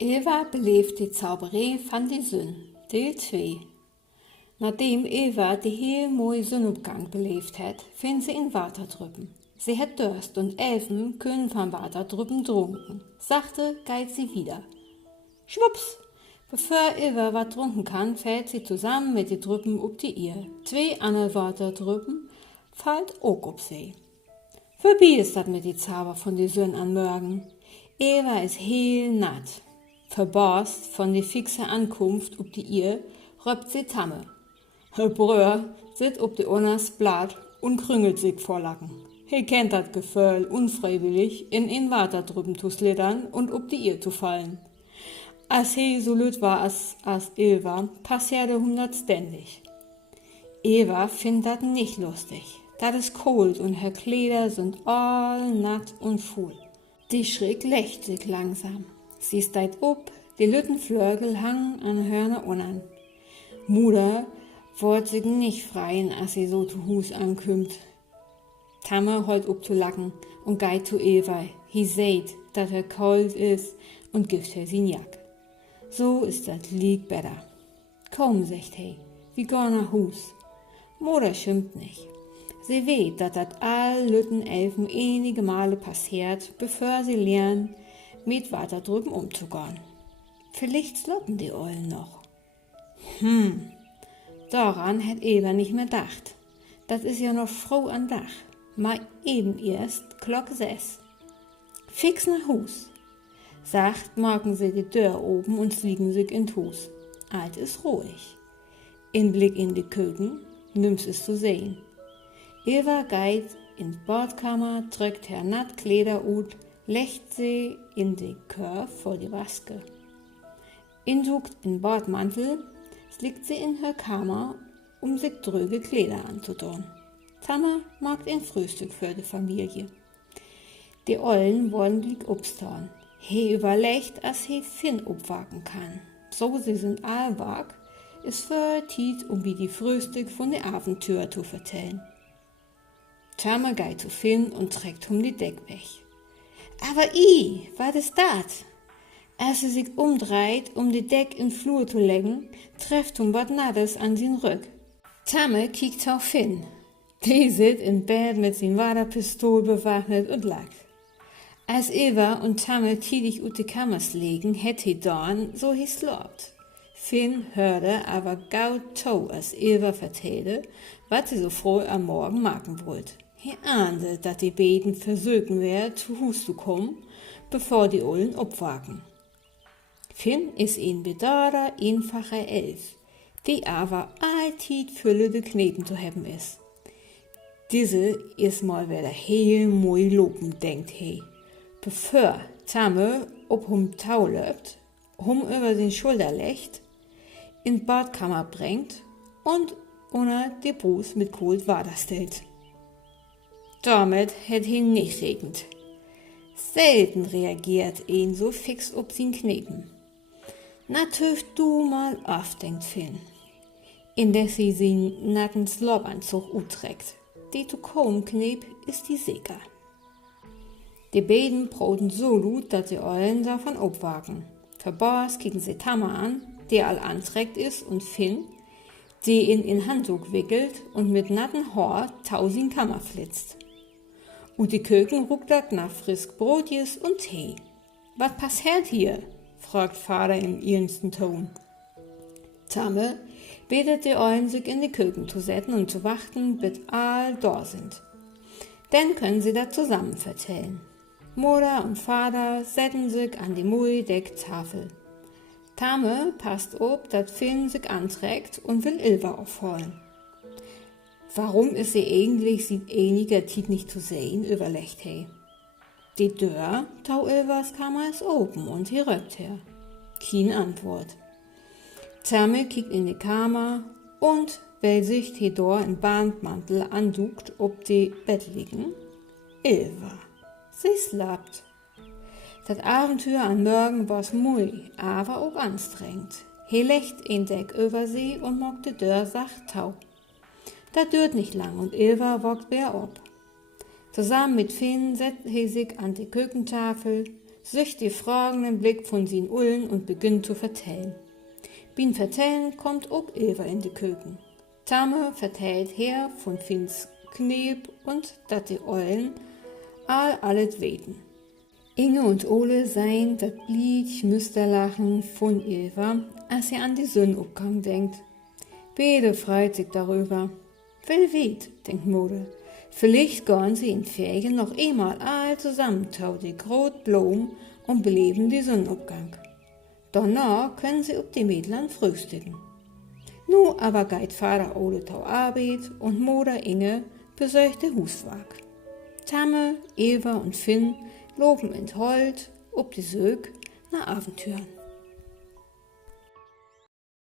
Eva beleeft die Zauberei van die Zon, deel 2. Nachdem Eva die heel mooie Sonnenopgang beleefd hat, vindt sie in Waterdrüppen. Sie hat Durst und Elfen können von Waterdrüppen trunken. Sachte geht sie wieder. Schwupps! Bevor Eva was trunken kann, fällt sie zusammen mit den Drüppen ob die ihr. 2 andere Waterdrüppen fällt auch ob sie. Vorbei ist das mit die Zauber von die Sonne an Morgen. Eva ist heel natt. Verborst von die fixe Ankunft ob die ihr, röpt sie Tamme. Herr Brör sitzt ob die Onnas Blatt und krüngelt sich vor Lacken. He kennt das Gefühl, unfreiwillig in Waterdrüppen zu slittern und ob die ihr zu fallen. Als he so lüt war als Eva, passierte das ständig. Eva findet das nicht lustig. Das ist kalt und her Kleider sind all natt und voll. Die Schreck lächt sich langsam. Sie steigt up, die Lüttenflögel hangen an Hörner unan. Mutter wollt sich nicht freien, als sie so zu Hus ankümmt. Tamme holt up zu lacken und geht zu Eva. He seht, dass er kalt ist und gibt her sin Jack. So ist das lieg besser. Komm, sagt he, wir gehen nach Hus. Mutter schimpft nicht. Sie weet, dass das all Lüttenelfen einige Male passiert, bevor sie lernen, mit Waterdrüppen umzugehen. Vielleicht sloppen die Eulen noch. Daran hat Eva nicht mehr gedacht. Das ist ja noch froh an Dach. Mal eben erst Glock 6. Fix nach Hus. Sacht machen sie die Tür oben und fliegen sich in Hus. Alt ist ruhig. In Blick in die Köken, nimm's es zu sehen. Eva geht in die Badkammer, trägt her natt Kleider ut, legt sie in die Kör vor die Waske. Insucht in Badmantel, liegt sie in her Kammer, sich dröge Kleider anzutun. Tamme macht ein Frühstück für die Familie. Die Ollen wollen blick upstauen. He überlegt, als he Finn upwaken kann. So sie sind all wach, ist für Tiet, wie die Frühstück von der Abenteuer zu vertellen. Tamme geht zu Finn und trägt die Deck weg. Aber was ist das? Als sie sich umdreht, die Deck in den Flur zu legen, trefft was Nades an sin Rück. Tamme kiekt auf Finn. Die sitzt im Bett mit sin Waderpistol bewaffnet und lacht. Als Eva und Tamme tidig ut die Kammers legen, hätt he dorn, so he slobt. Finn hörte aber gaut tau, als Eva vertäte, was sie so froh am Morgen machen wollt. He ahnte, dass die Beten versögen wär, zu Hus zu kommen, bevor die Ollen opwaken. Finn is ein bedader, einfacher Elf, die aber alltied Fülle de Kneten zu haben is. Diese is mal wieder heel moi loben, denkt he. Bevor Tamme ob Tau löbt, über den Schulter legt, in die Badkammer bringt und unter die Brust mit Kohl Wader stellt. Damit hätt ihn nicht regnet. Selten reagiert ihn so fix ob sin Kneten. Na töft du mal auf, denkt Finn, indes sie sin natten Slobanzug uträgt. Die zu kaum kneb ist die Seger. Die beiden brauten so gut, dass die Eulen davon obwaken. Verborst kicken sie Tamme an, der all anträgt ist, und Finn, die ihn in Handtuch wickelt und mit natten Haar tausin Kammer flitzt. Und die Köken ruckt nach frisk Brotjes und Tee. Was passiert hier? Fragt Vater im ernsten Ton. Tamme betet die Eulen, sich in die Köken zu setzen und zu warten, bis all da sind. Dann können sie das zusammen vertellen. Mutter und Vater setzen sich an die Mui-Decktafel. Tamme passt ob, dass Finn sich anträgt und will Ilva aufholen. Warum ist sie eigentlich seit einiger Zeit nicht zu sehen, überlegt he. Die Tür tau Ilvas Kammer ist open und he röppt her. Keine Antwort. Tamme kickt in die Kammer und, weil sich die Dor in Bandmantel anduckt, ob die Bett liegen, Ilva. Sie slappt. Das Abenteuer an Morgen war's mui, aber auch anstrengend. He legt ein Deck über sie und mock die Dörr sacht tau. Das dürt nicht lang und Ilva wogt wer ob. Zusammen mit Finn setzt he sich an die Küchentafel, sich die fragenden Blick von sin Ullen und beginnt zu vertellen. Beim Vertellen kommt auch Eva in die Köken. Tamme vertellt her von Finns Kneb und dat die Eulen alles weten. Inge und Ole seien dat Blied Müsterlachen von Eva, als sie an die Sonnenaufgang denkt. Beide freut sich darüber. Wer weet, denkt Mode, vielleicht gehen sie in Ferien noch einmal all zusammen tau die Grotblom und beleben die Sonnenaufgang. Danach können sie ob die Mädchen frühstücken. Nu aber geht Vater Ole tau Arbeit und Mutter Inge besorgt der Huswag. Tamme, Eva und Finn loben in Holt ob die Sög nach Abenteuern.